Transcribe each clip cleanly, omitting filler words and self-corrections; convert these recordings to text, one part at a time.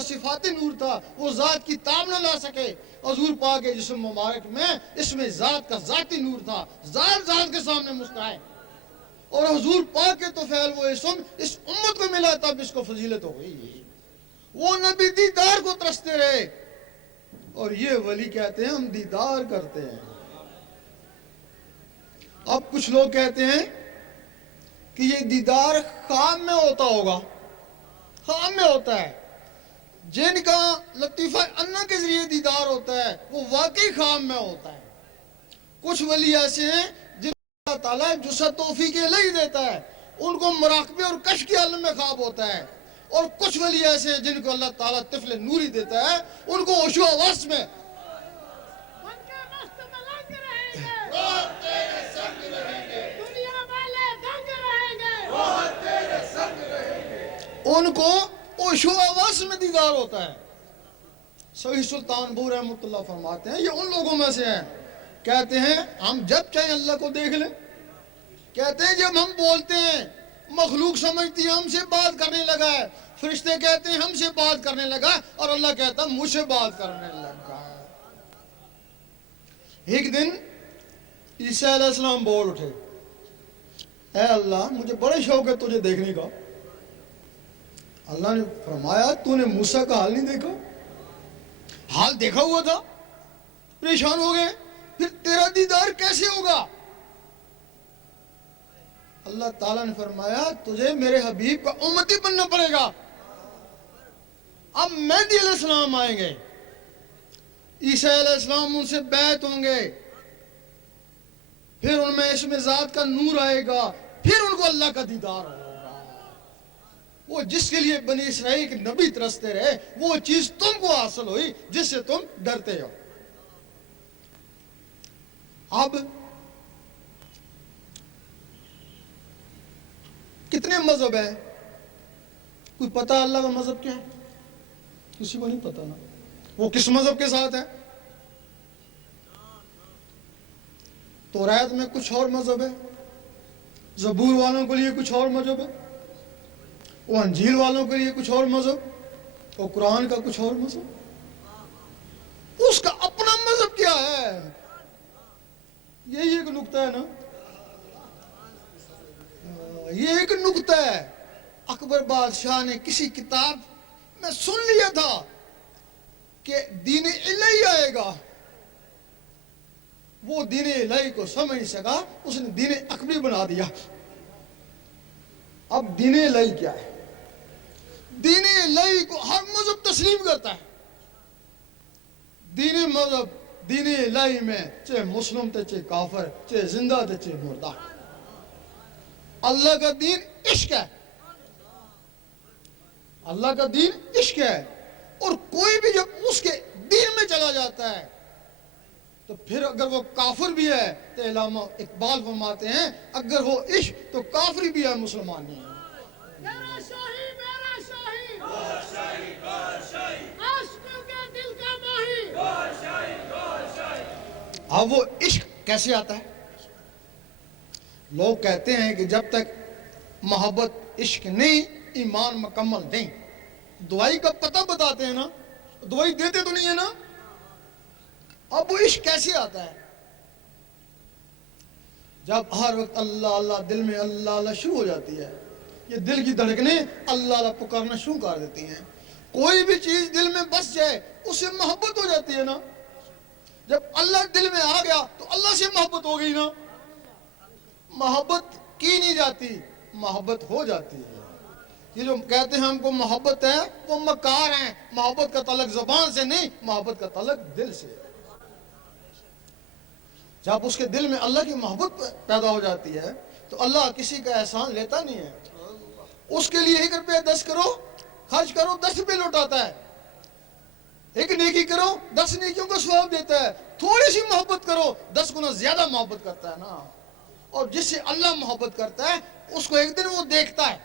کا صفاتی نور تھا، وہ ذات کی تاب نہ لا سکے۔ حضور پاک کے جسم مبارک میں اس میں ذات کا ذاتی نور تھا، ذات کے سامنے مستحق، اور حضور پاک کے تو فعل وہ اسم اس امت کو ملا، تب اس کو فضیلت ہو گئی۔ وہ نبی دیدار کو ترستے رہے، اور یہ ولی کہتے ہیں ہم دیدار کرتے ہیں۔ اب کچھ لوگ کہتے ہیں کہ یہ دیدار خواب میں ہوتا ہوگا، خواب میں ہوتا ہے۔ جن کا لطیفہ انا کے ذریعے دیدار ہوتا ہے وہ واقعی خواب میں ہوتا ہے۔ کچھ ولی ایسے ہیں جن کو اللہ تعالیٰ جسد توفیق الہی دیتا ہے، ان کو مراقبے اور کشف کے عالم میں خواب ہوتا ہے، اور کچھ ولی ایسے ہیں جن کو اللہ تعالیٰ طفل نوری دیتا ہے، ان کو ہوش و حواس میں ان کو ہوش و حواس میں دیدار ہوتا ہے۔ سعید سلطان بو رحمۃ اللہ فرماتے ہیں، یہ ان لوگوں میں سے ہیں، کہتے ہیں ہم جب چاہیں اللہ کو دیکھ لیں۔ کہتے ہیں جب ہم بولتے ہیں مخلوق سمجھتی ہے ہم سے بات کرنے لگا ہے، فرشتے کہتے ہیں ہم سے بات کرنے لگا، اور اللہ کہتا ہے مجھ سے بات کرنے لگا۔ ایک دن عیسیٰ علیہ السلام بول اٹھے، اے اللہ مجھے بڑے شوق ہے تجھے دیکھنے کا۔ اللہ نے فرمایا تو نے موسیٰ کا حال نہیں دیکھا؟ حال دیکھا ہوا تھا، پریشان ہو گئے، پھر تیرا دیدار کیسے ہوگا؟ اللہ تعالیٰ نے فرمایا تجھے میرے حبیب کا امتی بننا پڑے گا۔ اب مہدی علیہ السلام آئیں گے، عیسیٰ علیہ السلام ان سے بیعت ہوں گے، پھر ان میں اسم ذات کا نور آئے گا، پھر ان کو اللہ کا دیدار ہوگا۔ وہ جس کے لیے بنی اسرائیل کے نبی ترستے رہے، وہ چیز تم کو حاصل ہوئی جس سے تم ڈرتے ہو۔ اب کتنے مذہب ہیں؟ کوئی پتہ اللہ کا مذہب کیا ہے؟ کسی کو نہیں پتہ نا، وہ کس مذہب کے ساتھ ہے؟ توریت میں کچھ اور مذہب ہے، زبور والوں کے لیے کچھ اور مذہب ہے، وہ انجیل والوں کے لیے کچھ اور مذہب، اور قرآن کا کچھ اور مذہب، اس کا اپنا مذہب کیا ہے؟ یہی ایک نقطہ ہے نا، یہ ایک نقطہ ہے۔ اکبر بادشاہ نے کسی کتاب میں سن لیا تھا کہ دین الہی آئے گا، وہ دین الہی کو سمجھ نہیں سکا، اس نے دین اکبری بنا دیا۔ اب دین الہی کیا ہے؟ دین الہی کو ہر مذہب تسلیم کرتا ہے۔ دین الہی میں چاہے مسلم تھے چاہے کافر، چاہے زندہ تھے چاہے مردہ، اللہ کا دین عشق ہے، اللہ کا دین عشق ہے۔ اور کوئی بھی جب اس کے دین میں چلا جاتا ہے تو پھر اگر وہ کافر بھی ہے تو علامہ اقبال فرماتے ہیں اگر وہ عشق تو کافری بھی ہے، مسلمان نہیں ہے۔ میرا شاہی میرا شاہی گور شاہی گور شاہی عاشقوں کے دل کا ماہی گور شاہی گور شاہی۔ اب وہ عشق کیسے آتا ہے؟ لوگ کہتے ہیں کہ جب تک محبت عشق نہیں ایمان مکمل نہیں۔ دعائی کا پتہ بتاتے ہیں نا، دعائی دیتے تو نہیں ہے نا۔ اب وہ عشق کیسے آتا ہے؟ جب ہر وقت اللہ اللہ دل میں اللہ اللہ شروع ہو جاتی ہے، یہ دل کی دھڑکنیں اللہ اللہ پکارنا شروع کر دیتی ہیں۔ کوئی بھی چیز دل میں بس جائے اس سے محبت ہو جاتی ہے نا۔ جب اللہ دل میں آ گیا تو اللہ سے محبت ہو گئی نا۔ محبت کی نہیں جاتی، محبت ہو جاتی ہے۔ یہ جو کہتے ہیں ہم کو محبت ہے وہ مکار ہیں۔ محبت کا تعلق زبان سے نہیں، محبت کا تعلق دل سے۔ جب اس کے دل میں اللہ کی محبت پیدا ہو جاتی ہے تو اللہ کسی کا احسان لیتا نہیں ہے۔ اس کے لیے 1 روپیہ 10 کرو خرچ کرو 10 روپے لوٹاتا ہے۔ ایک نیکی کرو 10 نیکیوں کا ثواب دیتا ہے۔ تھوڑی سی محبت کرو 10 گنا زیادہ محبت کرتا ہے نا۔ اور جس سے اللہ محبت کرتا ہے اس کو ایک دن وہ دیکھتا ہے،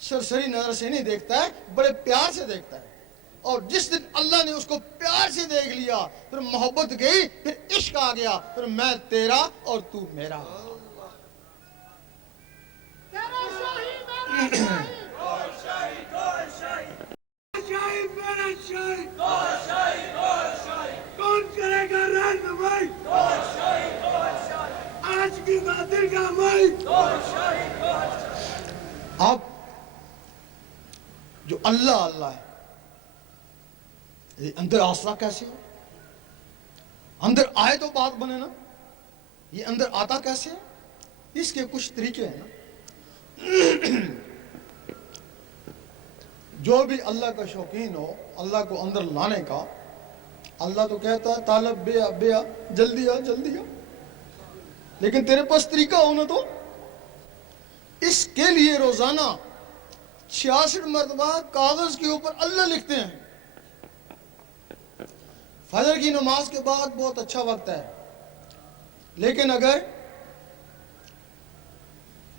سرسری نظر سے نہیں دیکھتا ہے، بڑے پیار سے دیکھتا ہے۔ اور جس دن اللہ نے اس کو پیار سے دیکھ لیا پھر محبت گئی، پھر عشق آ گیا، پھر میں تیرا اور تو میرا۔ میرا شاہی میرا شاہی گور شاہی گور شاہی اللہ اللہ ہے، یہ اندر آسرا کیسے ہے؟ اندر آئے تو بات بنے نا، یہ اندر آتا کیسے ہے؟ اس کے کچھ طریقے ہیں نا۔ جو بھی اللہ کا شوقین ہو، اللہ کو اندر لانے کا، اللہ تو کہتا ہے طالب بے آ بے آ، جلدی آ جلدی آ، لیکن تیرے پاس طریقہ ہونا تو۔ اس کے لیے روزانہ 66 مرتبہ کاغذ کے اوپر اللہ لکھتے ہیں۔ فجر کی نماز کے بعد بہت اچھا وقت ہے، لیکن اگر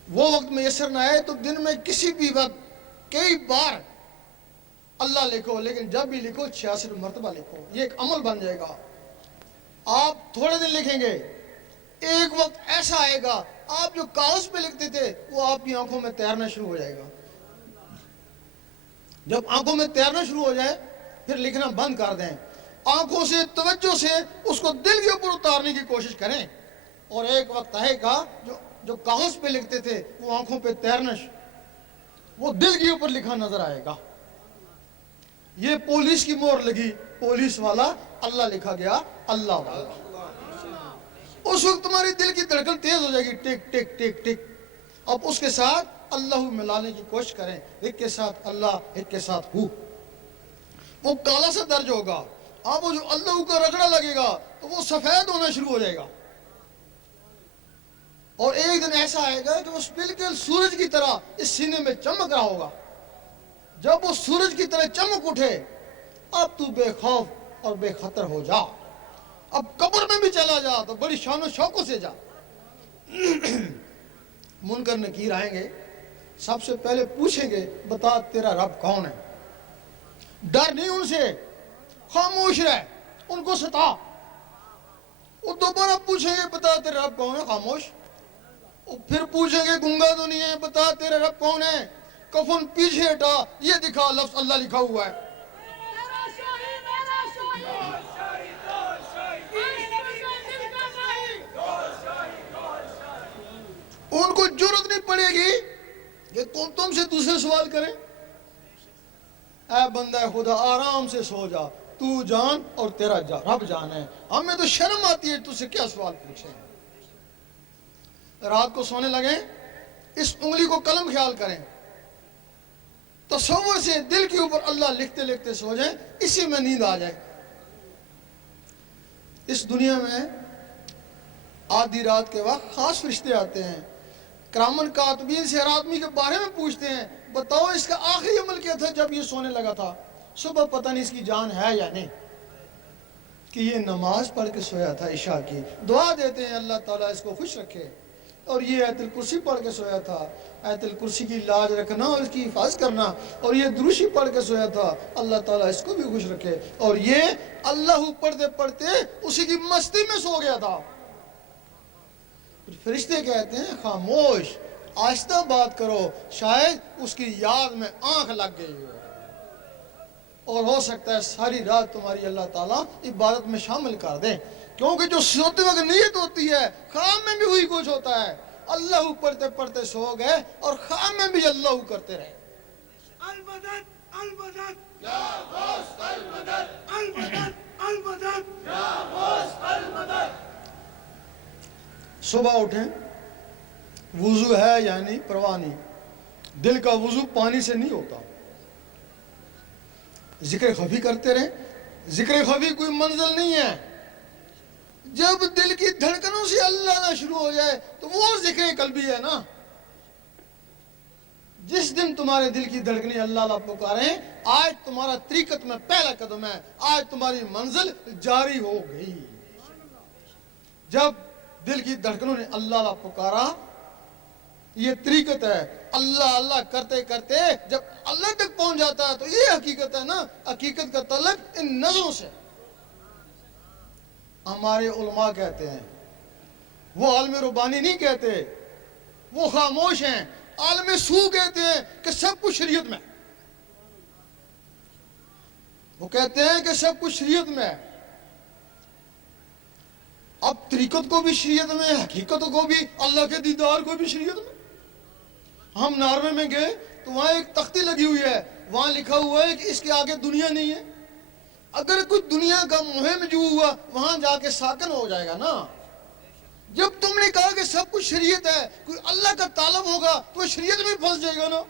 وہ وقت میسر نہ آئے تو دن میں کسی بھی وقت کئی بار اللہ لکھو، لیکن جب بھی لکھو 66 مرتبہ لکھو، یہ ایک عمل بن جائے گا۔ آپ تھوڑے دن لکھیں گے، ایک وقت ایسا آئے گا آپ جو کاغذ پہ لکھتے تھے وہ آپ کی آنکھوں میں تیرنا شروع ہو جائے گا۔ جب آنکھوں میں تیرنا شروع ہو جائے پھر لکھنا بند کر دیں، آنکھوں سے توجہ سے اس کو دل کے اوپر اتارنے کی کوشش کریں، اور ایک وقت آئے گا جو کاغذ پہ لکھتے تھے وہ آنکھوں پہ تیرنا وہ دل کے اوپر لکھا نظر آئے گا۔ یہ پولیس کی مہر لگی، پولیس والا اللہ لکھا گیا اللہ والا۔ اس وقت تمہاری دل کی دھڑکن تیز ہو جائے گی، ٹک ٹک ٹک ٹک۔ اب اس کے ساتھ اللہ ملانے کی کوشش کریں، ایک کے ساتھ اللہ، ایک کے ساتھ ہو، وہ کالا سا درج ہوگا۔ اب وہ جو اللہ کا رگڑا لگے گا تو وہ سفید ہونا شروع ہو جائے گا، اور ایک دن ایسا آئے گا کہ وہ بالکل سورج کی طرح اس سینے میں چمک رہا ہوگا۔ جب وہ سورج کی طرح چمک اٹھے اب تو بے خوف اور بے خطر ہو جا، اب قبر میں بھی چلا جا تو بڑی شان و شوقوں سے جا۔ منکر نکیر آئیں گے، سب سے پہلے پوچھیں گے بتا تیرا رب کون ہے؟ ڈر نہیں ان سے، خاموش رہ، ان کو ستا۔ وہ دوبارہ پوچھیں گے بتا تیرا رب کون ہے، خاموش۔ پھر پوچھیں گے گنگا تو نہیں ہے، بتا تیرا رب کون ہے؟ کفن پیچھے ہٹا، یہ دکھا لفظ اللہ لکھا ہوا ہے۔ میرا شاہی میرا شاہی ان کو جرت نہیں پڑے گی کہ تم سے دوسرے سوال کریں۔ اے بندہ خدا آرام سے سو جا، تو جان اور تیرا رب جان ہے، ہمیں تو شرم آتی ہے تجھ سے کیا سوال پوچھیں۔ رات کو سونے لگیں، اس انگلی کو قلم خیال کریں، تصور سے دل کے اوپر اللہ لکھتے لکھتے سو جائیں، اسی میں نیند آ جائے۔ اس دنیا میں آدھی رات کے وقت خاص فرشتے آتے ہیں، کرامن کاتبین سے ہر آدمی کے بارے میں پوچھتے ہیں بتاؤ اس کا آخری عمل کیا تھا جب یہ سونے لگا تھا، صبح پتہ نہیں اس کی جان ہے یا نہیں، کہ یہ نماز پڑھ کے سویا تھا عشاء کی، دعا دیتے ہیں اللہ تعالیٰ اس کو خوش رکھے، اور یہ آیت الکرسی پڑھ کے سویا تھا، آیت الکرسی کی لاج رکھنا اور اس کی حفاظت کرنا، اور یہ دروشی پڑھ کے سویا تھا، اللہ تعالیٰ اس کو بھی خوش رکھے، اور یہ اللہ پڑھتے پڑھتے اسی کی مستی میں سو گیا تھا۔ فرشتے کہتے ہیں خاموش، آہستہ بات کرو، شاید اس کی یاد میں آنکھ لگ گئی ہو، اور ہو سکتا ہے ساری رات تمہاری اللہ تعالیٰ عبادت میں شامل کر دے، کیونکہ جو سوتے وقت نیت ہوتی ہے خواب میں بھی وہی کچھ ہوتا ہے۔ اللہ پڑھتے پڑھتے سو گئے اور خواب میں بھی اللہ کرتے رہے۔ المدد المدد یا غوث المدد المدد المدد یا غوث المدد۔ صبح اٹھیں، وضو ہے یا نہیں پرواہ نہیں، دل کا وضو پانی سے نہیں ہوتا، ذکر خفی کرتے رہیں۔ ذکر خفی کوئی منزل نہیں ہے، جب دل کی دھڑکنوں سے اللہ نہ شروع ہو جائے تو وہ ذکر قلبی ہے نا۔ جس دن تمہارے دل کی دھڑکنیں اللہ اللہ پکاریں، آج تمہارا طریقت میں پہلا قدم ہے، آج تمہاری منزل جاری ہو گئی۔ جب دل کی دھڑکنوں نے اللہ اللہ پکارا، یہ طریقت ہے، اللہ اللہ کرتے کرتے جب اللہ تک پہنچ جاتا ہے تو یہ حقیقت ہے نا، حقیقت کا تعلق ان نظروں سے۔ ہمارے علماء کہتے ہیں، وہ عالم ربانی نہیں کہتے، وہ خاموش ہیں، عالم سو کہتے ہیں کہ سب کچھ شریعت میں، وہ کہتے ہیں کہ سب کچھ شریعت میں ہے۔ اب طریقت کو بھی شریعت میں، حقیقت کو بھی، اللہ کے دیدار کو بھی شریعت میں۔ ہم ناروے میں گئے تو وہاں ایک تختی لگی ہوئی ہے، وہاں لکھا ہوا ہے کہ اس کے آگے دنیا نہیں ہے. اگر کوئی دنیا کا مہم جو ہوا وہاں جا کے ساکن ہو جائے گا نا. جب تم نے کہا کہ سب کچھ شریعت ہے, کوئی اللہ کا طالب ہوگا تو شریعت میں پھنس جائے گا نا.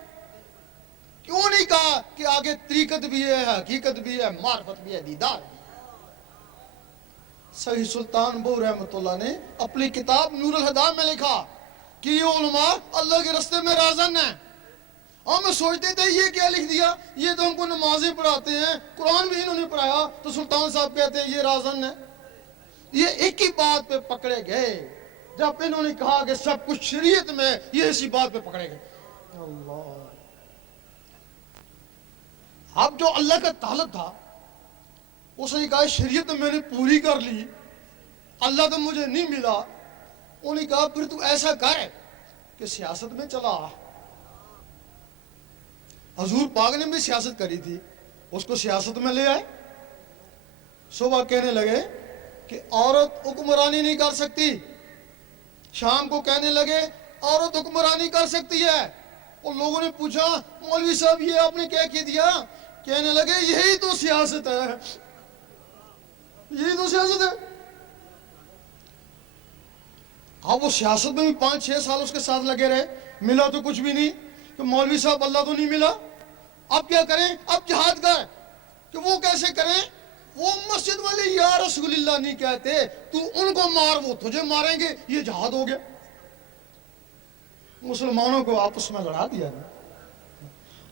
کیوں نہیں کہا کہ آگے طریقت بھی ہے, حقیقت بھی ہے, معرفت بھی ہے, دیدار بھی ہے. سید سلطان بو رحمۃ اللہ نے اپنی کتاب نور الہدیٰ میں لکھا کہ یہ علماء اللہ کے راستے میں رازن ہیں. ہم سوچتے تھے یہ کیا لکھ دیا, یہ تو ہم کو نمازیں پڑھاتے ہیں, قرآن بھی انہوں نے پڑھایا, تو سلطان صاحب کہتے ہیں یہ رازن ہے. یہ ایک ہی بات پہ پکڑے گئے جب انہوں نے کہا کہ سب کچھ شریعت میں, یہ اسی بات پہ پکڑے گئے. اللہ, اب جو اللہ کا طالب تھا اس نے کہا شریعت میں نے پوری کر لی, اللہ تو مجھے نہیں ملا. انہوں نے کہا پھر تو ایسا کر کہ سیاست میں چلا. حضور پاک نے بھی سیاست کری تھی, اس کو سیاست میں لے آئے. صبح کہنے لگے کہ عورت حکمرانی نہیں کر سکتی, شام کو کہنے لگے عورت حکمرانی کر سکتی ہے. اور لوگوں نے پوچھا مولوی صاحب یہ آپ نے کیا کہہ دیا؟ کہنے لگے یہی تو سیاست ہے, یہی تو سیاست ہے. اب وہ سیاست میں بھی 5-6 سال اس کے ساتھ لگے رہے, ملا تو کچھ بھی نہیں. کہ مولوی صاحب اللہ تو نہیں ملا, اب کیا کریں؟ اب جہاد کر. کہ وہ کیسے کریں؟ وہ مسجد والے یا رسول اللہ نہیں کہتے, تو ان کو مار, وہ تجھے ماریں گے, یہ جہاد ہو گیا. مسلمانوں کو آپس میں لڑا دیا نا.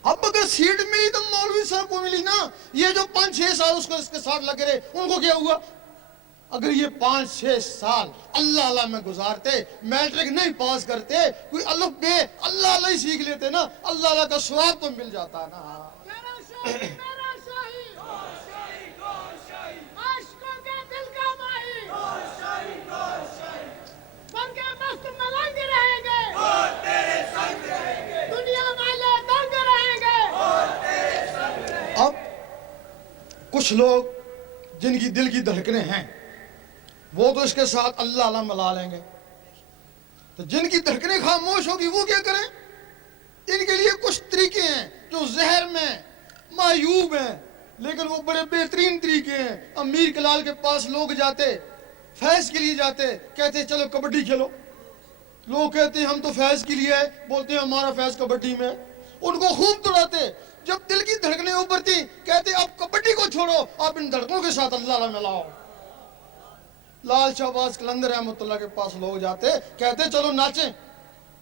اب اگر سیٹ ملی تو مولوی صاحب کو ملی نا, یہ جو 5-6 سال اس کے ساتھ لگے رہے ان کو کیا ہوا؟ اگر یہ 5-6 سال اللہ اللہ میں گزارتے, میٹرک نہیں پاس کرتے, کوئی الف بے اللہ اللہ ہی سیکھ لیتے نا, اللہ اللہ کا ثواب تو مل جاتا نا. میرا شاہی, میرا شاہی, عاشقوں کے دل کا ماہی, بن کے مست ملنگ رہیں گے, دنیا والے دنگ رہیں گے. اب کچھ لوگ جن کی دل کی دھڑکنیں ہیں وہ تو اس کے ساتھ اللہ اللہ ملا لیں گے, تو جن کی دھڑکنیں خاموش ہوگی وہ کیا کریں؟ ان کے لیے کچھ طریقے ہیں جو زہر میں معیوب ہیں, لیکن وہ بڑے بہترین طریقے ہیں. امیر کلال کے پاس لوگ جاتے, فیض کے لیے جاتے, کہتے چلو کبڈی کھیلو. لوگ کہتے ہیں ہم تو فیض کے لیے ہے, بولتے ہیں ہمارا فیض کبڈی میں. ان کو خوب دوڑاتے, جب دل کی دھڑکنیں اوپر تھی کہتے اب کبڈی کو چھوڑو, آپ ان دھڑکنوں کے ساتھ اللہ اللہ ملاؤ. لال شہباز قلندر رحمۃ اللہ کے پاس لوگ جاتے, کہتے چلو ناچیں.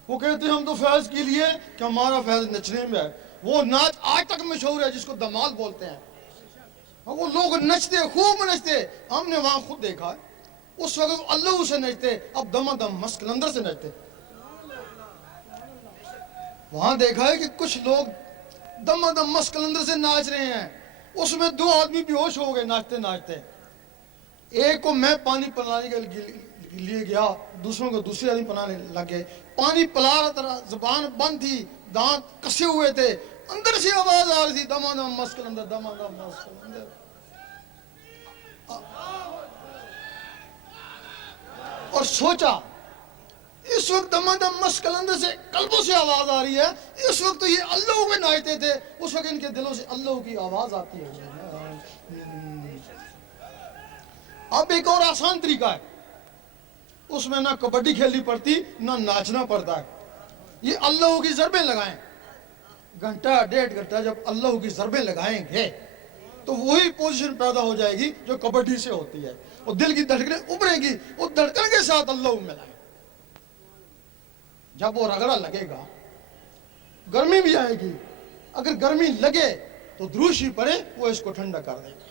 وہ کہتے ہم تو فیض کے لیے کہ ہمارا فیض نچنے میں ہے. وہ ناچ آج تک مشہور ہے جس کو دمال بولتے ہیں. وہ لوگ نچتے, خوب نچتے. ہم نے وہاں خود دیکھا ہے, اس وقت اللہ سے نچتے, اب دم دم مست قلندر سے نچتے. وہاں دیکھا ہے کہ کچھ لوگ دم دم مست قلندر سے ناچ رہے ہیں, اس میں 2 آدمی بے ہوش ہو گئے ناچتے ناچتے. ایک کو میں پانی پلانے کے لیے گیا, دوسروں کو دوسرے آدمی پلانے لگے. پانی پلا رہا تھا, زبان بند تھی, دانت کسے ہوئے تھے, اندر سے آواز آ رہی تھی دم دم مست قلندر, دم دم مست قلندر. اور سوچا اس وقت دم دم مست قلندر سے قلبوں سے آواز آ رہی ہے, اس وقت تو یہ اللہ کو ناچتے تھے, اس وقت ان کے دلوں سے اللہ کی آواز آتی ہے. اب ایک اور آسان طریقہ ہے, اس میں نہ کبڈی کھیلنی پڑتی نہ ناچنا پڑتا ہے. یہ اللہ کی ضربیں لگائیں, 1-1.5 گھنٹہ جب اللہ کی ضربیں لگائیں گے تو وہی پوزیشن پیدا ہو جائے گی جو کبڈی سے ہوتی ہے, اور دل کی دھڑکنیں ابھریں گی, وہ دھڑکن کے ساتھ اللہ ملائیں. جب وہ رگڑا لگے گا, گرمی بھی آئے گی, اگر گرمی لگے تو دروشی پڑے, وہ اس کو ٹھنڈا کر دے گا.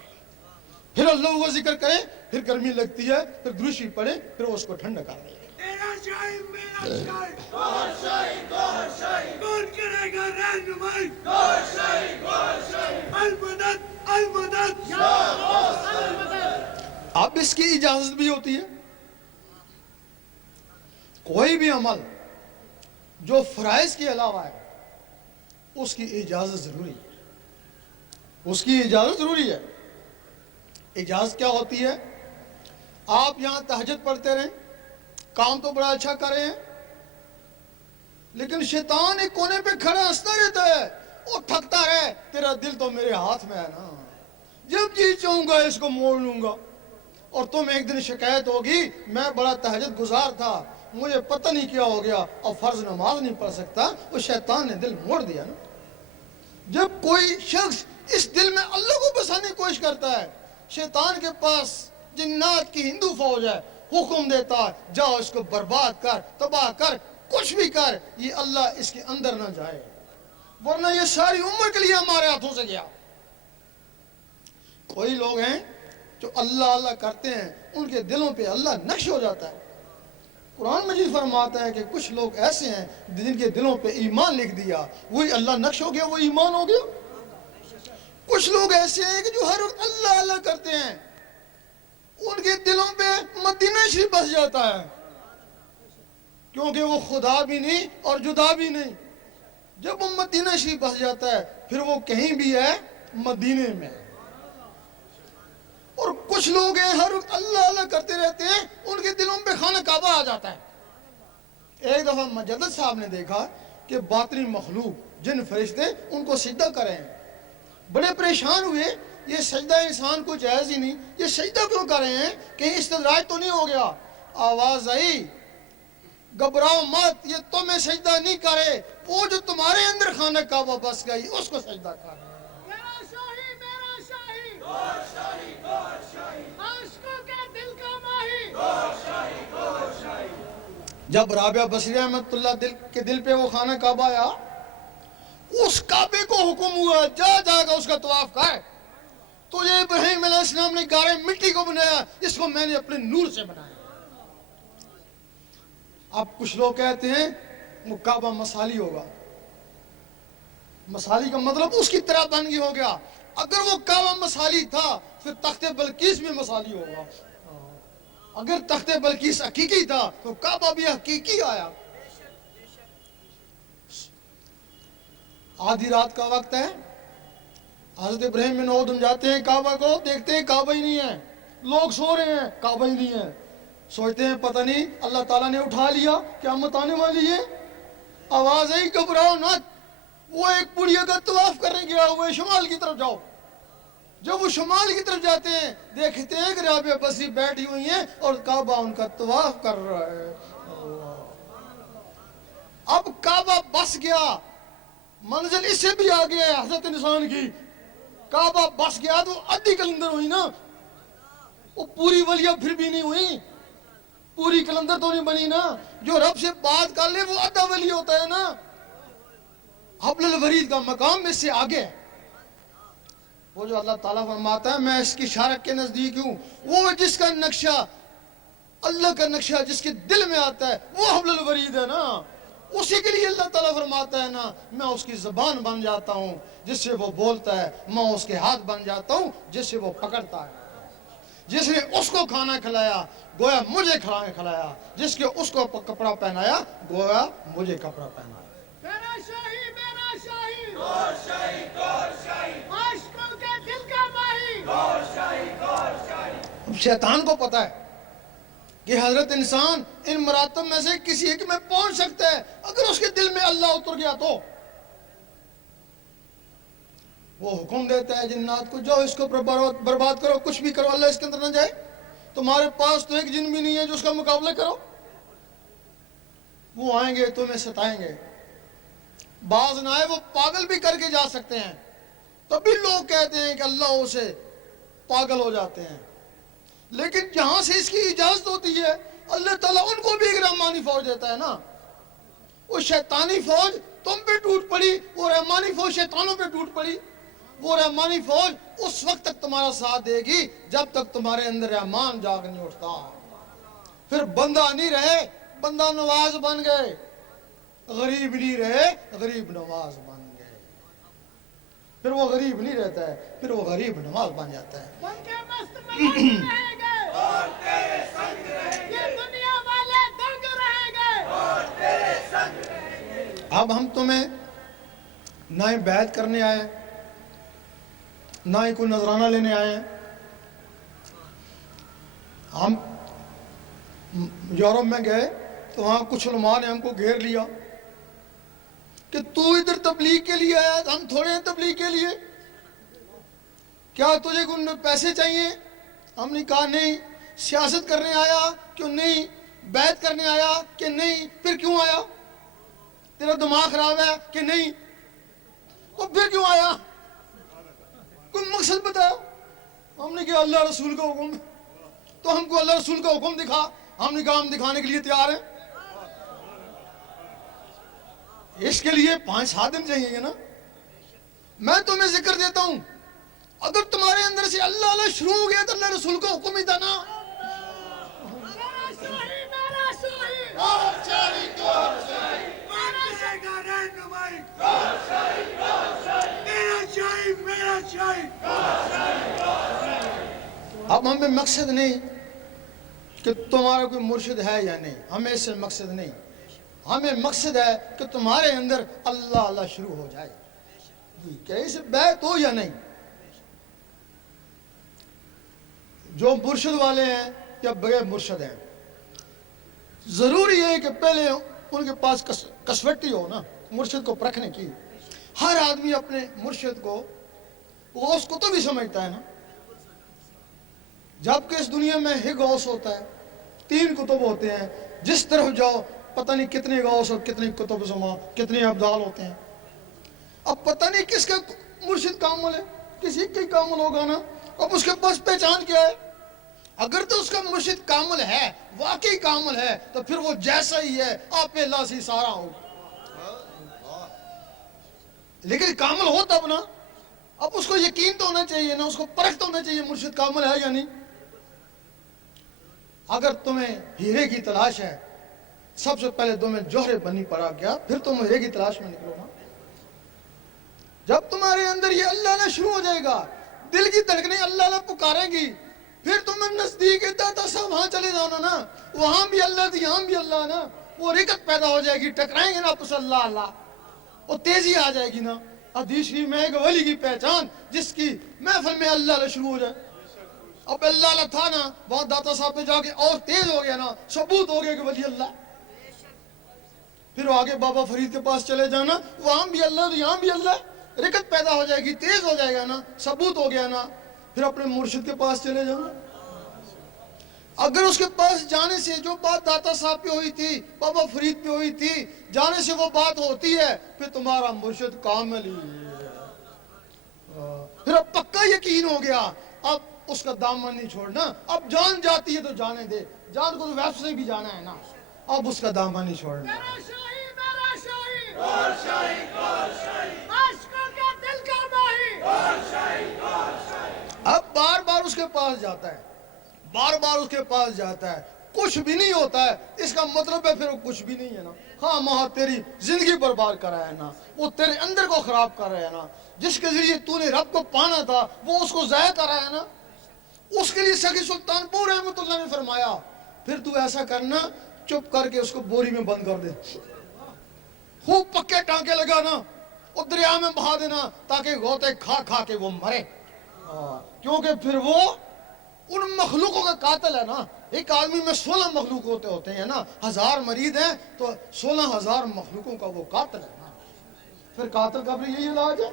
پھر اللہ کا ذکر کرے, پھر گرمی لگتی ہے, پھر دروشی پڑے, پھر وہ اس کو ٹھنڈا کر دے گا. میرا شاہی, میرا شاہی, گوہر شاہی, گوہر شاہی, کون کرے گا رہنمائی, گوہر شاہی, گوہر شاہی, المدد, المدد, یا غوث المدد. اب اس کی اجازت بھی ہوتی ہے. کوئی بھی عمل جو فرائض کے علاوہ ہے اس کی اجازت ضروری ہے, اس کی اجازت ضروری ہے. اجازت کیا ہوتی ہے؟ آپ یہاں تہجد پڑھتے رہیں, کام تو بڑا اچھا کر رہے ہیں, لیکن شیطان ایک کونے پہ کھڑا ہنستا رہتا ہے, وہ تھکتا رہے، تیرا دل تو میرے ہاتھ میں ہے نا، جب جی چاہوں گا اس کو موڑ لوں گا۔ اور تم ایک دن شکایت ہوگی میں بڑا تہجد گزار تھا، مجھے پتہ نہیں کیا ہو گیا اور فرض نماز نہیں پڑھ سکتا، وہ شیطان نے دل موڑ دیا نا۔ جب کوئی شخص اس دل میں اللہ کو بسانے کی کوشش کرتا ہے، شیطان کے پاس جنات کی ہندو فوج ہے، حکم دیتا ہے جاؤ اس کو برباد کر، تباہ کر، کچھ بھی کر، یہ اللہ اس کے اندر نہ جائے، ورنہ یہ ساری عمر کے لیے ہمارے ہاتھوں سے گیا۔ کوئی لوگ ہیں جو اللہ اللہ کرتے ہیں، ان کے دلوں پہ اللہ نقش ہو جاتا ہے۔ قرآن مجید فرماتا ہے کہ کچھ لوگ ایسے ہیں جن کے دلوں پہ ایمان لکھ دیا، وہی اللہ نقش ہو گیا، وہ ایمان ہو گیا۔ کچھ لوگ ایسے ہیں کہ جو ہر وقت اللہ اللہ کرتے ہیں، ان کے دلوں پہ مدینہ شریف بس جاتا ہے، کیونکہ وہ خدا بھی نہیں اور جدا بھی نہیں۔ جب وہ مدینہ شریف بس جاتا ہے پھر وہ کہیں بھی ہے مدینے میں۔ اور کچھ لوگ ہیں ہر وقت اللہ اللہ کرتے رہتے ہیں، ان کے دلوں پہ خانہ کعبہ آ جاتا ہے۔ ایک دفعہ مجدد صاحب نے دیکھا کہ باطنی مخلوق جن فرشتے ان کو سجدہ کریں، بڑے پریشان ہوئے، یہ سجدہ انسان کو جائز ہی نہیں، یہ سجدہ کیوں کر رہے ہیں، کہیں استدراج تو نہیں ہو گیا؟ آواز آئی گھبراؤ مت، یہ تمہیں سجدہ نہیں کرے، وہ جو تمہارے اندر خانہ کعبہ بس گئی اس کو سجدہ کر۔ میرا شاہی، میرا شاہی، گور شاہی، گور شاہی، عاشقوں کے دل کا ماہی، گور شاہی، گور شاہی۔ جب رابعہ بصری رحمۃ اللہ کے دل پہ وہ خانہ کعبہ آیا، اس کعبے کو حکم ہوا جا کر اس کا طواف کر۔ تو یہ ابراہیم علیہ السلام نے گارے مٹی کو بنایا، اس کو میں نے اپنے نور سے بنایا۔ اب کچھ لوگ کہتے ہیں وہ کعبہ مسالی ہوگا، مسالی کا مطلب اس کی طرح بن گئی ہو گیا۔ اگر وہ کعبہ مسالی تھا پھر تخت بلقیس بھی مسالی ہوگا، اگر تخت بلقیس حقیقی تھا تو کعبہ بھی حقیقی آیا۔ آدھی رات کا وقت ہے، حضرت ابراہیم بن ادم جاتے ہیں کعبہ کو، دیکھتے ہیں کعبہ ہی نہیں ہے، لوگ سو رہے ہیں کعبہ ہی نہیں ہے، سوچتے ہیں پتہ نہیں اللہ تعالیٰ نے اٹھا لیا، قیامت آنے والی ہے۔ آواز آئی گھبراؤ نہ، وہ ایک بڑھیا کا طواف کرنے گیا ہوئے، شمال کی طرف جاؤ۔ جب وہ شمال کی طرف جاتے ہیں دیکھتے ہیں کہ رابعہ بصری بیٹھی ہوئی ہیں اور کعبہ ان کا طواف کر رہا ہے۔ اب کعبہ بس گیا، منزل اس سے بھی آگے ہے حضرت انسان کی، کعبہ بس گیا تو آدھی کلندر ہوئی نا، وہ پوری ولیہ پھر بھی نہیں ہوئی، پوری کلندر تو نہیں بنی نا۔ جو رب سے بات کر لے وہ آدھا ولی ہوتا ہے نا۔ حبل الورید کا مقام اس سے آگے ہے، وہ جو اللہ تعالیٰ فرماتا ہے میں اس کی شارک کے نزدیک ہوں، وہ جس کا نقشہ اللہ کا نقشہ جس کے دل میں آتا ہے وہ حبل الورید ہے نا، اسی کے لیے اللہ تعالیٰ فرماتا ہے نا میں اس کی زبان بن جاتا ہوں جس سے وہ بولتا ہے، میں اس کے ہاتھ بن جاتا ہوں جس سے وہ پکڑتا ہے۔ جس نے اس کو کھانا کھلایا گویا مجھے کھانا کھلایا، جس کے اس کو کپڑا پہنایا گویا مجھے کپڑا پہنایا۔ میرا شاہی، میرا شاہی، گور شاہی، گور شاہی، عاشقوں کے دل کا ماہی، گور شاہی، گور شاہی۔ اب شیطان کو پتا ہے کہ حضرت انسان ان مراتب میں سے کسی ایک میں پہنچ سکتا ہے، اگر اس کے دل میں اللہ اتر گیا تو وہ حکم دیتا ہے جنات کو جاؤ اس کو برباد کرو، کچھ بھی کرو، اللہ اس کے اندر نہ جائے۔ تمہارے پاس تو ایک جن بھی نہیں ہے جو اس کا مقابلہ کرو، وہ آئیں گے تمہیں ستائیں گے، بعض نہ آئے وہ پاگل بھی کر کے جا سکتے ہیں، تبھی لوگ کہتے ہیں کہ اللہ اسے پاگل ہو جاتے ہیں۔ لیکن جہاں سے اس کی اجازت ہوتی ہے اللہ تعالیٰ ان کو بھی ایک رحمانی فوج دیتا ہے نا۔ وہ شیطانی فوج تم پہ ٹوٹ پڑی، وہ رحمانی فوج شیطانوں پہ ٹوٹ پڑی۔ وہ رحمانی فوج اس وقت تک تمہارا ساتھ دے گی جب تک تمہارے اندر رحمان جاگ نہیں اٹھتا۔ پھر بندہ نہیں رہے، بندہ نواز بن گئے، غریب نہیں رہے، غریب نواز بن گئے۔ پھر وہ غریب نہیں رہتا ہے، پھر وہ غریب نواز بن جاتا ہے۔ بن کے مست ملنگ رہیں گے اور تیرے سنگ رہیں گے، یہ دنیا والے دنگ رہیں گے اور تیرے سنگ رہیں گے۔ اب ہم تمہیں نہ ہی بیعت کرنے آئے ہیں، نہ ہی کوئی نذرانہ لینے آئے ہیں۔ ہم یورپ میں گئے تو وہاں کچھ علماء نے ہم کو گھیر لیا، کہ تو ادھر تبلیغ کے لیے آیا، ہم تھوڑے ہیں تبلیغ کے لیے، کیا تجھے کوئی پیسے چاہیے؟ ہم نے کہا نہیں۔ سیاست کرنے آیا کیوں؟ نہیں۔ بیعت کرنے آیا کہ نہیں؟ پھر کیوں آیا؟ تیرا دماغ خراب ہے کہ نہیں؟ اور پھر کیوں آیا؟ کوئی مقصد بتا۔ ہم نے کہا اللہ رسول کا حکم، تو ہم کو اللہ رسول کا حکم دکھا۔ ہم نے کہا ہم دکھانے کے لیے تیار ہیں۔ اس کے لیے 5-7 دن چاہیے گا نا۔ میں تمہیں ذکر دیتا ہوں، اگر تمہارے اندر سے اللہ اللہ شروع ہو گیا تو اللہ رسول کا حکم ہی تھا نا۔ اب ہمیں مقصد نہیں کہ تمہارا کوئی مرشد ہے یا نہیں، ہمیں اس سے مقصد نہیں، ہمیں مقصد ہے کہ تمہارے اندر اللہ اللہ شروع ہو جائے، کہ اس بیعت ہو یا نہیں۔ جو مرشد والے ہیں یا بغیر مرشد ہیں، ضروری ہے کہ پہلے ان کے پاس کسوٹی ہو نا مرشد کو پرکھنے کی۔ ہر آدمی اپنے مرشد کو غوث کتب بھی سمجھتا ہے نا، جبکہ اس دنیا میں ہی غوث ہوتا ہے، 3 کتب ہوتے ہیں، جس طرف جاؤ پتہ نہیں کتنے غوث اور کتنے کتب زما، کتنے ابدال ہوتے ہیں۔ اب پتہ نہیں کس کا مرشد کامل ہے، کسی کا کامل ہوگا نا۔ اب اس کے پاس پہچان کیا ہے؟ اگر تو اس کا مرشد کامل ہے، واقعی کامل ہے، تو پھر وہ جیسا ہی ہے، آپ پہ اللہ سے سارا ہو۔ لیکن کامل ہو تب نا، اب اس کو یقین تو ہونا چاہیے نا، اس کو پرکھ تو ہونا چاہیے مرشد کامل ہے یا نہیں۔ اگر تمہیں ہیرے کی تلاش ہے، سب سے پہلے تمہیں جوہر بنی پڑا گیا، پھر تم ہیرے کی تلاش میں نکلو نا۔ جب تمہارے اندر یہ اللہ اللہ شروع ہو جائے گا، دل کی دھڑکنیں اللہ اللہ پکاریں گی، پھر تمہیں نزدیک داتا صاحب وہاں چلے جانا نا، وہاں بھی اللہ تھی یہاں بھی اللہ نا، وہ رکت پیدا ہو جائے گی، ٹکرائیں گے نا آپس اللہ اللہ، وہ تیزی آ جائے گی نا۔ حدیث شریف میں ایک ولی کی پہچان جس کی محفل میں اللہ اللہ شروع ہو جائے۔ اب اللہ اللہ تھا نا، وہاں داتا صاحب پہ جا کے اور تیز ہو گیا نا، ثبوت ہو گیا کہ ولی اللہ۔ پھر آگے بابا فرید کے پاس چلے جانا، وہاں بھی اللہ یہاں بھی اللہ، رکت پیدا ہو جائے گی، تیز ہو جائے گا نا، ثبوت ہو گیا نا۔ پھر اپنے مرشد کے پاس چلے جانا۔ اگر اس کے پاس جانے سے جو بات داتا صاحب پہ ہوئی تھی، بابا فرید پہ ہوئی تھی، جانے سے وہ بات ہوتی ہے، پھر تمہارا مرشد کامل ہی ہے۔ پھر اب پکا یقین ہو گیا، اب اس کا دامن نہیں چھوڑنا۔ اب جان جاتی ہے تو جانے دے، جان کو تو ویب سے بھی جانا ہے نا، اب اس کا دامن نہیں چھوڑنا۔ اب بار بار اس کے پاس جاتا ہے، بار بار اس کے پاس جاتا ہے، کچھ بھی نہیں ہوتا ہے، اس کا مطلب ہے پھر وہ کچھ بھی نہیں ہے نا۔ ہاں ماں تیری زندگی برباد کر رہا ہے نا، وہ تیرے اندر کو خراب کر رہا ہے نا، جس کے ذریعے تو نے رب کو پانا تھا وہ اس کو ضائع کر رہا ہے نا۔ اس کے لیے سخی سلطان پور رحمۃ اللہ نے فرمایا، پھر تو ایسا کرنا، چپ کر کے اس کو بوری میں بند کر دے، خوب پکے ٹانکے لگا نا، اور دریا میں بہا دینا تاکہ غوطے کھا کھا کے وہ مرے، کیونکہ پھر وہ ان مخلوقوں کا قاتل ہے نا۔ ایک آدمی میں 16 مخلوق ہوتے ہیں نا، 1000 مریض ہیں تو 16,000 مخلوقوں کا وہ قاتل ہے نا۔ پھر قاتل کا بھی یہی علاج ہے۔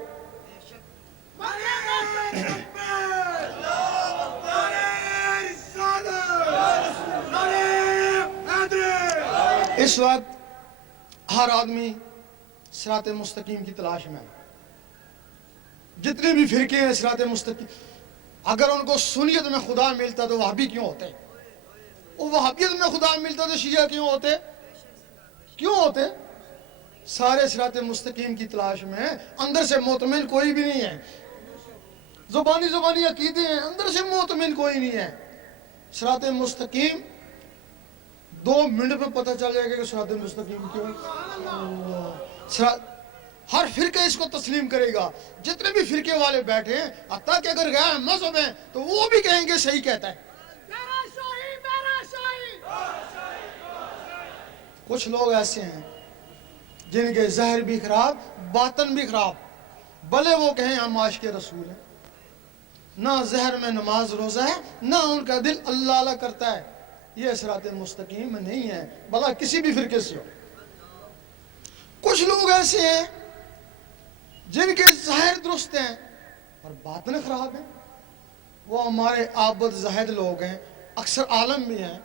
اس وقت ہر آدمی صراط مستقیم کی تلاش میں ہے، جتنے بھی فرقے ہیں صراط مستقیم، اگر ان کو سنیت میں خدا ملتا تو وہابی کیوں ہوتے؟ وہ وہابیت میں خدا ملتا تو شیعہ کیوں ہوتے؟ کیوں ہوتے؟ سارے صراط مستقیم کی تلاش میں ہیں، اندر سے مطمئن کوئی بھی نہیں ہے، زبانی عقیدے ہیں، اندر سے مطمئن کوئی نہیں ہے۔ صراط مستقیم 2 منٹ میں پتہ چل جائے گا کہ صراط مستقیم کیوں ہے۔ ہر فرقہ اس کو تسلیم کرے گا، جتنے بھی فرقے والے بیٹھے ہیں، حتیٰ کہ اگر غیر مذہب ہیں تو وہ بھی کہیں گے صحیح کہتا ہے۔ کچھ لوگ ایسے ہیں جن کے ظاہر بھی خراب، باطن بھی خراب، بھلے وہ کہیں ہم عاشق رسول ہیں، نہ ظاہر میں نماز روزہ ہے، نہ ان کا دل اللہ اللہ کرتا ہے، یہ صراط مستقیم نہیں ہے، بھلا کسی بھی فرقے سے ہو۔ کچھ لوگ ایسے ہیں جن کے ظاہر درست ہیں اور باطن خراب ہیں. وہ ہمارے عابد زاہد لوگ ہیں, اکثر عالم بھی ہیں.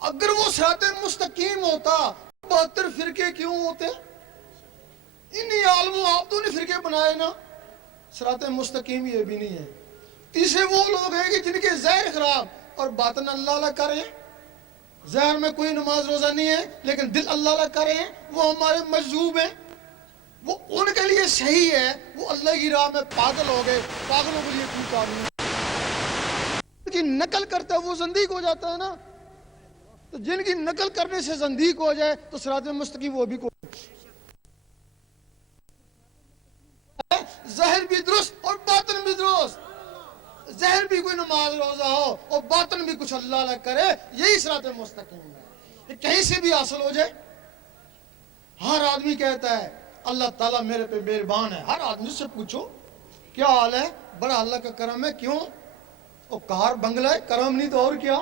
اگر وہ صراط مستقیم ہوتا 72 فرقے کیوں ہوتے؟ انہی عالموں عابدوں نے فرقے بنائے نا. صراط مستقیم یہ بھی نہیں ہے. تیسرے وہ لوگ ہیں کہ جن کے ظاہر خراب اور باطن اللہ اللہ کر رہے ہیں. ظاہر میں کوئی نماز روزہ نہیں ہے لیکن دل اللہ اللہ کر رہے ہیں, وہ ہمارے مجذوب ہیں. وہ ان کے لیے صحیح ہے, وہ اللہ کی راہ میں پاگل ہو گئے. پاگلوں کے لیے کوئی کام نہیں کی نقل کرتا ہے وہ زندیق ہو جاتا ہے نا. تو جن کی نقل کرنے سے زندیق ہو جائے تو صراط مستقیم وہ بھی کوئی ظاہر بھی درست اور باطن بھی درست. ظاہر بھی کوئی نماز روزہ ہو اور باطن بھی کچھ اللہ اللہ کرے, یہی صراط مستقیم ہے. کہیں سے بھی حاصل ہو جائے. ہر آدمی کہتا ہے اللہ تعالیٰ میرے پہ مہربان ہے. ہر آدمی سے پوچھو کیا حال ہے, بڑا اللہ کا کرم ہے. کیوں؟ اور کار بنگلہ ہے, کرم نہیں تو اور کیا.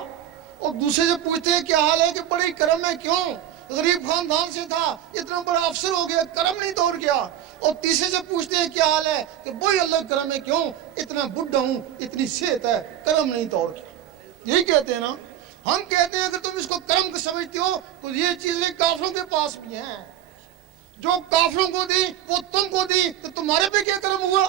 اور دوسرے سے پوچھتے ہیں کیا حال ہے کہ بڑی کرم ہے. کیوں؟ غریب خاندان سے تھا, اتنا بڑا افسر ہو گیا, کرم نہیں تو اور کیا. اور تیسرے سے پوچھتے ہیں کیا حال ہے کہ وہی اللہ کرم ہے. کیوں؟ اتنا بڈھا ہوں, اتنی صحت ہے, کرم نہیں تو اور کیا. یہی کہتے ہیں نا. ہم کہتے ہیں اگر تم اس کو کرم کو سمجھتے ہو تو یہ چیزیں کافروں کے پاس بھی ہیں. جو کافروں کو دی وہ تم کو دی, تو تمہارے پہ کیا کرم ہوا؟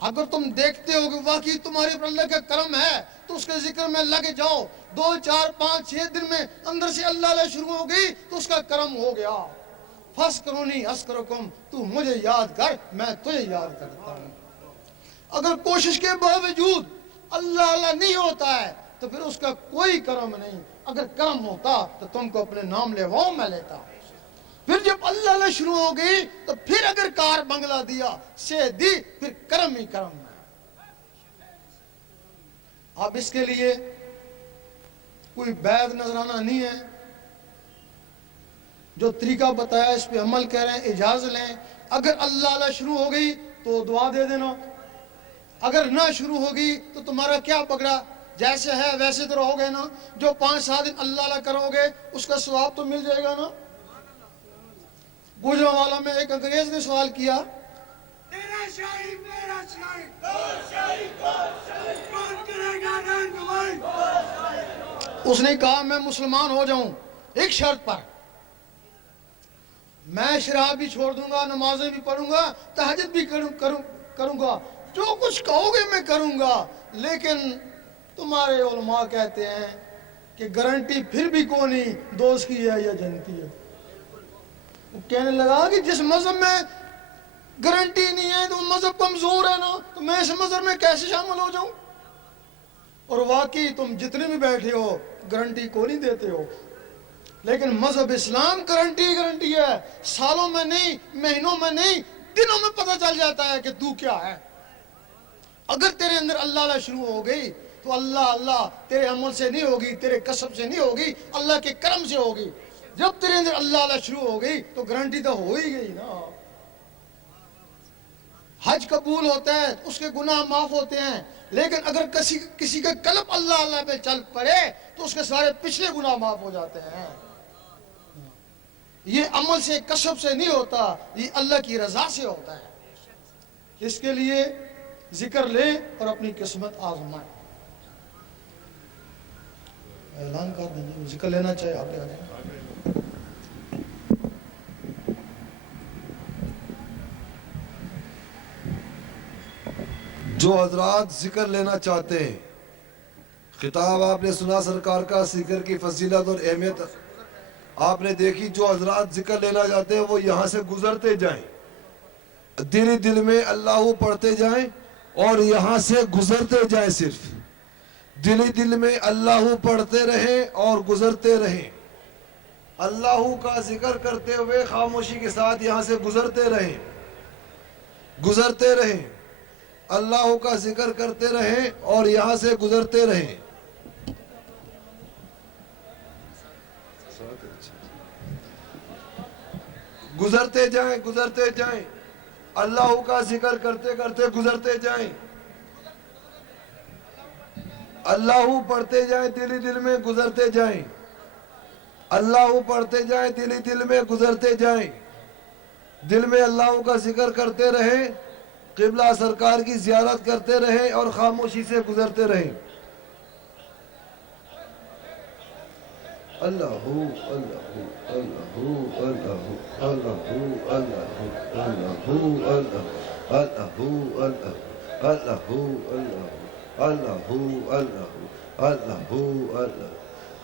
اگر تم دیکھتے ہو کہ واقعی تمہارے پر اللہ کا کرم ہے تو اس کے ذکر میں لگ جاؤ. 2 4 5 6 دن میں اندر سے اللہ اللہ شروع ہو گئی تو اس کا کرم ہو گیا. فَاسْكُرُونِي أَذْكُرْكُمْ, تو مجھے یاد کر میں تجھے یاد کرتا ہوں. اگر کوشش کے باوجود اللہ اللہ نہیں ہوتا ہے تو پھر اس کا کوئی کرم نہیں. اگر کرم ہوتا تو تم کو اپنے نام لیواؤں میں لیتا. پھر جب اللہ اللہ شروع ہو گئی تو پھر اگر کار بنگلہ دیا سے دی, پھر کرم ہی کرم ہے. اب اس کے لیے کوئی بیعت نذرانہ نہیں ہے. جو طریقہ بتایا اس پہ عمل کریں, اجازت لیں. اگر اللہ اللہ شروع ہو گئی تو دعا دے دینا. اگر نہ شروع ہوگی تو تمہارا کیا پکڑا, جیسے ہے ویسے تو رہو گے نا. جو 5 7 دن اللہ اللہ کرو گے اس کا ثواب تو مل جائے گا نا. گوجرانوالا میں ایک انگریز نے سوال کیا, تیرا شاہی میرا شاہی, کون کرے گا رہنمائی؟ اس نے کہا میں مسلمان ہو جاؤں ایک شرط پر. میں شراب بھی چھوڑ دوں گا, نمازیں بھی پڑھوں گا, تہجد بھی کروں گا, جو کچھ کہو گے میں کروں گا. لیکن تمہارے علماء کہتے ہیں کہ گارنٹی پھر بھی کون نہیں, دوست کی ہے یا جنتی ہے. وہ کہنے لگا کہ جس مذہب میں گارنٹی نہیں ہے تو مذہب کمزور ہے نا, تو میں اس مذہب میں کیسے شامل ہو جاؤں. اور واقعی تم جتنے بھی بیٹھے ہو گارنٹی کو نہیں دیتے ہو, لیکن مذہب اسلام گارنٹی ہے. سالوں میں نہیں, مہینوں میں نہیں, دنوں میں پتہ چل جاتا ہے کہ تو کیا ہے. اگر تیرے اندر اللہ اللہ شروع ہو گئی تو اللہ اللہ تیرے عمل سے نہیں ہوگی, تیرے کسب سے نہیں ہوگی, اللہ کے کرم سے ہوگی. جب تیرے اندر اللہ اللہ شروع ہو گئی تو گارنٹی تو ہو ہی گئی نا. حج قبول ہوتا ہے, اس کے گناہ معاف ہوتے ہیں, لیکن اگر کسی کا قلب اللہ اللہ پہ چل پڑے تو اس کے سارے پچھلے گناہ معاف ہو جاتے ہیں. یہ عمل سے کسب سے نہیں ہوتا, یہ اللہ کی رضا سے ہوتا ہے. اس کے لیے ذکر لے اور اپنی قسمت آزمائیں. اعلان کر دیں ذکر لینا چاہے آگے آ جائیں. جو حضرات ذکر لینا چاہتے ہیں, خطاب آپ نے سنا سرکار کا, ذکر کی فضیلت اور اہمیت آپ نے دیکھی. جو حضرات ذکر لینا چاہتے ہیں وہ یہاں سے گزرتے جائیں, دل میں اللہ پڑھتے جائیں اور یہاں سے گزرتے جائیں. صرف دل میں اللہ پڑھتے رہیں اور گزرتے رہیں. اللہ کا ذکر کرتے ہوئے خاموشی کے ساتھ یہاں سے گزرتے رہیں. اللہ کا ذکر کرتے رہیں اور یہاں سے گزرتے رہیں. گزرتے جائیں. اللہ کا ذکر کرتے کرتے گزرتے جائیں. اللہ پڑھتے جائیں, دل میں گزرتے جائیں. اللہ پڑھتے جائیں, دل ہی دل میں گزرتے جائیں, دل میں اللہ کا ذکر کرتے رہیں, قبلہ سرکار کی زیارت کرتے رہیں اور خاموشی سے گزرتے رہیں. اللہ اللہ اللہ اللہ اللہ اللہ اللہ اللہ اللہ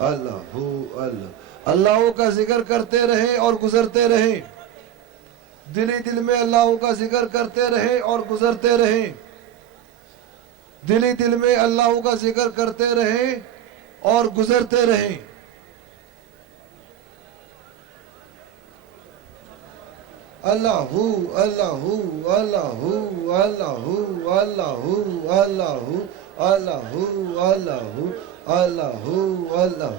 اللہ اللہ کا ذکر کرتے رہیں اور گزرتے رہیں, دل ہی دل میں اللہ کا ذکر کرتے رہیں اور گزرتے رہیں, دل ہی دل میں اللہ کا ذکر کرتے رہیں اور گزرتے رہیں. اللہ اللہ اللہ اللہ اللہ اللہ اللہ اللہ اللہ اللہ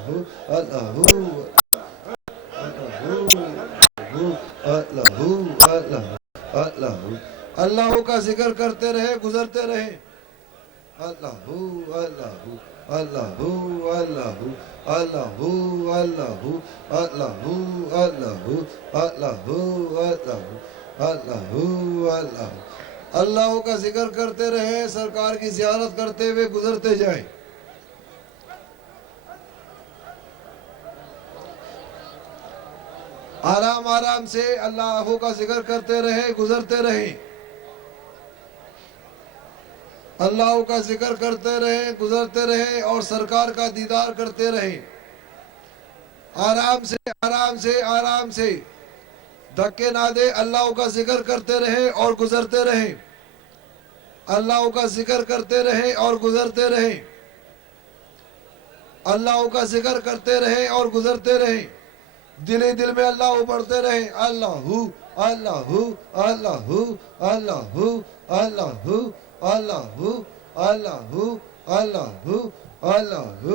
اللہ اللہ کا ذکر کرتے رہے, گزرتے رہے. اللہ اللہ اللہ اللہ اللہ اللہ اللہ اللہ اللہ اللہ اللہ کا ذکر کرتے رہے, سرکار کی زیارت کرتے ہوئے گزرتے جائیں. آرام آرام سے اللہ کا ذکر کرتے رہے, گزرتے رہے. اللہ کا ذکر کرتے رہے, گزرتے رہے اور سرکار کا دیدار کرتے رہے. آرام سے آرام سے آرام سے, دھکے نہ دے, اللہ کا ذکر کرتے رہے اور گزرتے رہے. اللہ کا ذکر کرتے رہے اور گزرتے رہے. اللہ کا ذکر کرتے رہے اور گزرتے رہے. دل ہی دل میں اللہ پڑھتے رہے. اللہ اللہ اللہ اللہ اللہ اللہ اللہ اللہ اللہ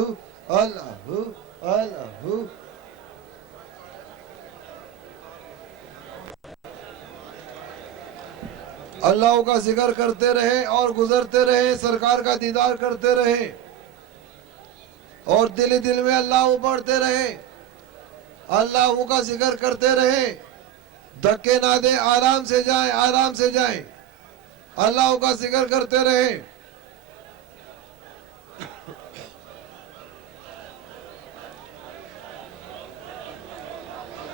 اللہ اللہ. اللہ کا ذکر کرتے رہے اور گزرتے رہے, سرکار کا دیدار کرتے رہے اور دل ہی دل میں اللہ پڑھتے رہے. اللہ کا ذکر کرتے رہے, دھکے نہ دیں, آرام سے جائیں, آرام سے جائیں. اللہ کا ذکر کرتے رہے.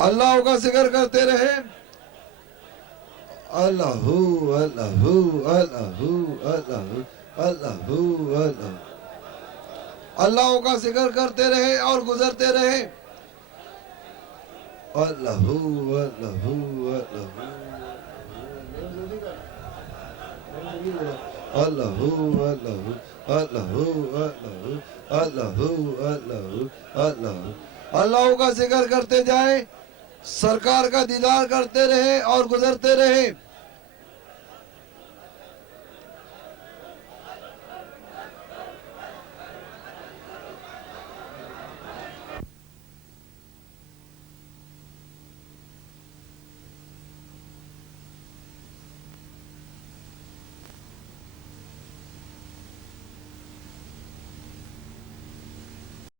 اللہ کا ذکر کرتے رہے. اللہ اللہ اللہ اللہ اللہ اللہ اللہ کا ذکر کرتے رہے اور گزرتے رہے. اللہ اللہ اللہ اللہ اللہ اللہ اللہ اللہ کا ذکر کرتے جائیں, سرکار کا دیدار کرتے رہے اور گزرتے رہے.